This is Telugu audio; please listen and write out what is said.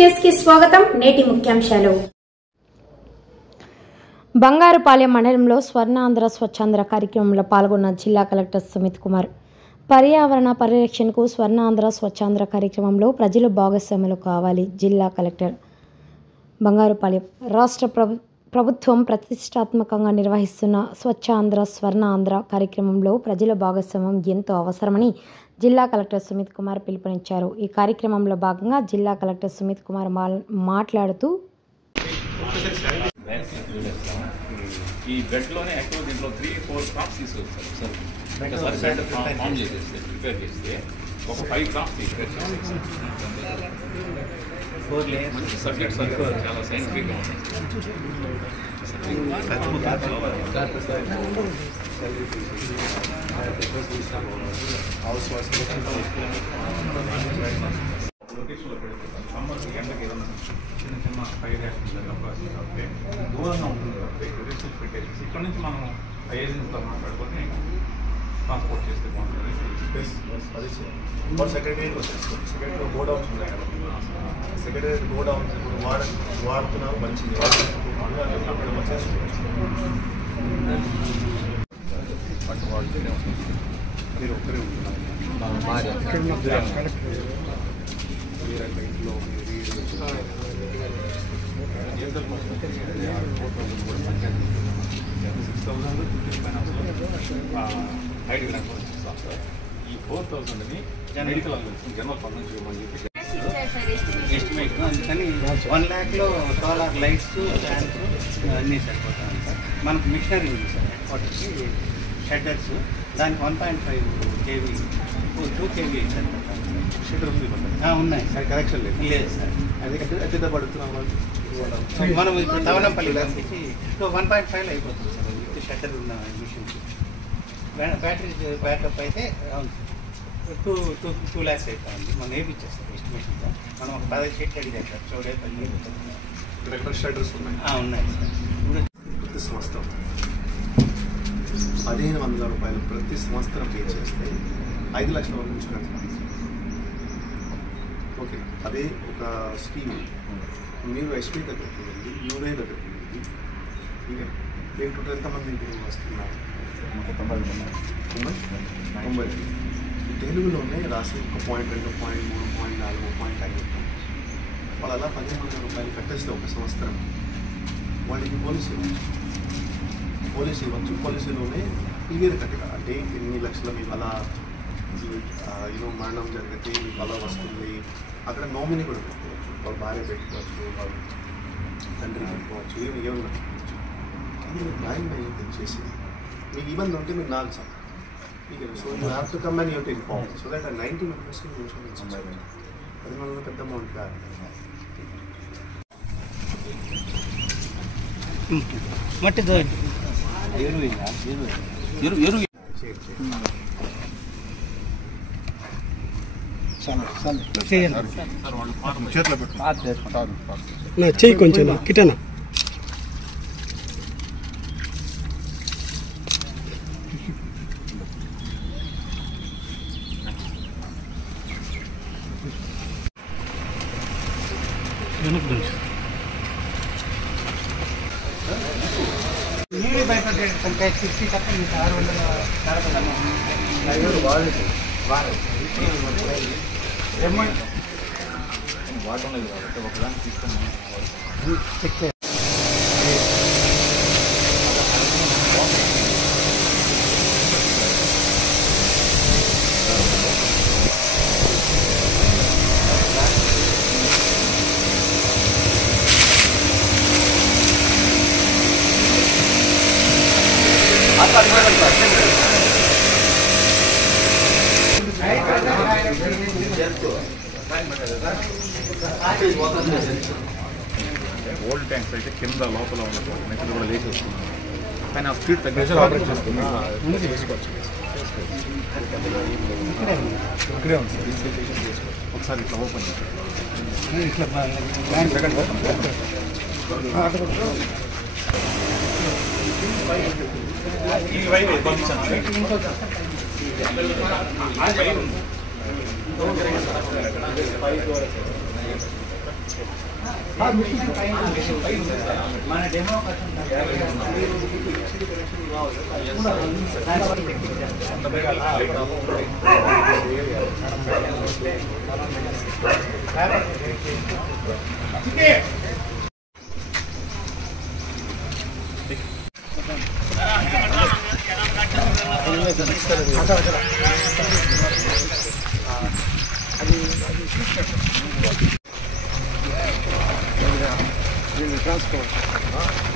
న్యూస్ కి స్వాగతం. నేటి ముఖ్యాంశాలు. బంగారుపాలెం మండలంలో స్వర్ణాంధ్ర స్వచ్ఛాంధ్ర కార్యక్రమంలో పాల్గొన్న జిల్లా కలెక్టర్ సుమిత్ కుమార్. పర్యావరణ పరిరక్షణకు స్వర్ణాంధ్ర స్వచ్ఛాంధ్ర కార్యక్రమంలో ప్రజలు భాగస్వాములు కావాలి. జిల్లా కలెక్టర్. బంగారుపాలెం. రాష్ట్ర ప్రభుత్వం ప్రతిష్టాత్మకంగా నిర్వహిస్తున్న స్వచ్ఛాంధ్ర స్వర్ణాంధ్ర కార్యక్రమంలో ప్రజల భాగస్వామ్యం ఎంతో అవసరమని జిల్లా కలెక్టర్ సుమిత్ కుమార్ పిలుపునిచ్చారు. ఈ కార్యక్రమంలో భాగంగా జిల్లా కలెక్టర్ సుమిత్ కుమార్ మాట్లాడుతూ ఈ బెడ్లోనే యాక్చువల్ దీంట్లో 3-4 క్రాప్స్ తీసుకొస్తారు సార్. ఫామ్ చేసేస్తే ప్రిపేర్ చేస్తే ఒక 5 క్రాప్స్ ప్రిపేర్ చేస్తారు. మంచి సబ్జెక్ట్ సార్, చాలా సైంటిఫిక్గా ఉంటుంది. లొకేషన్లో పెడతాం. సమ్మర్కి ఎండకి ఏదైనా చిన్న చిన్న ఫైర్ యాక్సిడెంట్ కాబట్టి దూరంగా ఉంటుంది కాబట్టి రిసోర్స్ పెట్టేసి ఇక్కడ నుంచి మనం ఏజెన్సీతో మాట్లాడుకొని ట్రాన్స్పోర్ట్ చేస్తే బాగుంటుంది. సెక్రటరీ గోడౌన్స్ ఉన్నాయి కదా, సెక్రటరీ గోడౌన్స్ ఇప్పుడు వాడుతున్నారు, మంచిది బట్ వాళ్ళు మీరు ఒక్కరే ఉంటున్నారు. ఇంట్లో ఈ 4,000ని మెడికల్ జనరల్ ఫండ్ నుంచి ఇవ్వమని చెప్పి ఎస్టిమేషన్. అందుకని 1 lakh సోలార్ లైట్స్, ఫ్యాన్స్ అన్నీ సరిపోతాయి సార్. మనకు మిషనరీ ఉంది సార్, వాటికి షెడ్డర్స్, దానికి 1.5 kV 2 kV సరిపోతాయి. షెటర్ ఉంది ఉన్నాయి సార్, కనెక్షన్ లేదు సార్. అది ఎంత పడుతున్నాం మనం ఇప్పుడు తవనంపల్లి పంపించి 1.5 అయిపోతుంది సార్ విత్ షట్టర్ ఉన్న మిషన్కి. బ్యాటరీ బ్యాకప్ అయితే 2 lakhs అవుతుంది. మనం వేయించేస్తాం ఎస్టిమేషన్గా. మనం ఒక 10 షీట్లు అడిగాం సార్, చూడే 10 షెటర్స్ ఉన్నాయి సార్. ప్రతి సంవత్సరం 1,500 రూపాయలు ప్రతి సంవత్సరం పే చేస్తే 5 లక్షల వరకు ఇన్సూరెన్స్. ఓకే, అదే ఒక స్కీమ్. మీరు ఎస్పీ దగ్గరికి వెళ్ళి, యూఏ దగ్గరికి వెళ్ళి, ఇంకా మీకు టోటల్ ఎంతమంది ఇప్పుడు వస్తున్నారు? 90. తెలుగులోనే రాసి 1.2, 1.3, 1.4, 1.5 వాళ్ళు అలా 15,000 రూపాయలు కట్టేస్తే ఒక సంవత్సరం వాళ్ళకి పోలీసు ఇవ్వచ్చు. పోలీసులోనే క్లియర్ కట్గా అంటే ఎన్ని లక్షల మీకు అలా మరణం జరిగితే మీకు అలా వస్తుంది. అక్కడ నామినీ కూడా పెట్టుకోవచ్చు, వాళ్ళు భార్య పెట్టుకోవచ్చు, వాళ్ళు తండ్రి పెట్టుకోవచ్చు, ఏమన్నా పెట్టుకోవచ్చు. అది మీరు న్యాయంగా తెచ్చేసి మీకు ఇబ్బంది ఉంటే మీరు నాకు sir so you have to come and you to inform so that 90% insurance అది మన పెద్ద అమౌంట్ కాదు. మట్టి ఎరువు చేతిలో పెట్టు చెయ్యి కొంచెం కిటనా నీళ్ళు భయపడ్డాడు పంచాయతీ 60 తప్ప మీకు 600 వాడడం లేదు కాబట్టి ఒకదాన్ని తీసుకున్నాం. ఓల్డ్ ట్యాంక్స్ అయితే కింద లోపల ఉన్న మెట్లు కూడా లేచి వస్తుంది. కానీ ఆ స్పీడ్ తగ్గించి ఆపరేట్ చేసుకుని ఇక్కడే ఉంది సార్. ఒకసారి ఇట్లా ఓపెన్ చేస్తాం. మన డెమో ట్రాన్స్పోర్ట్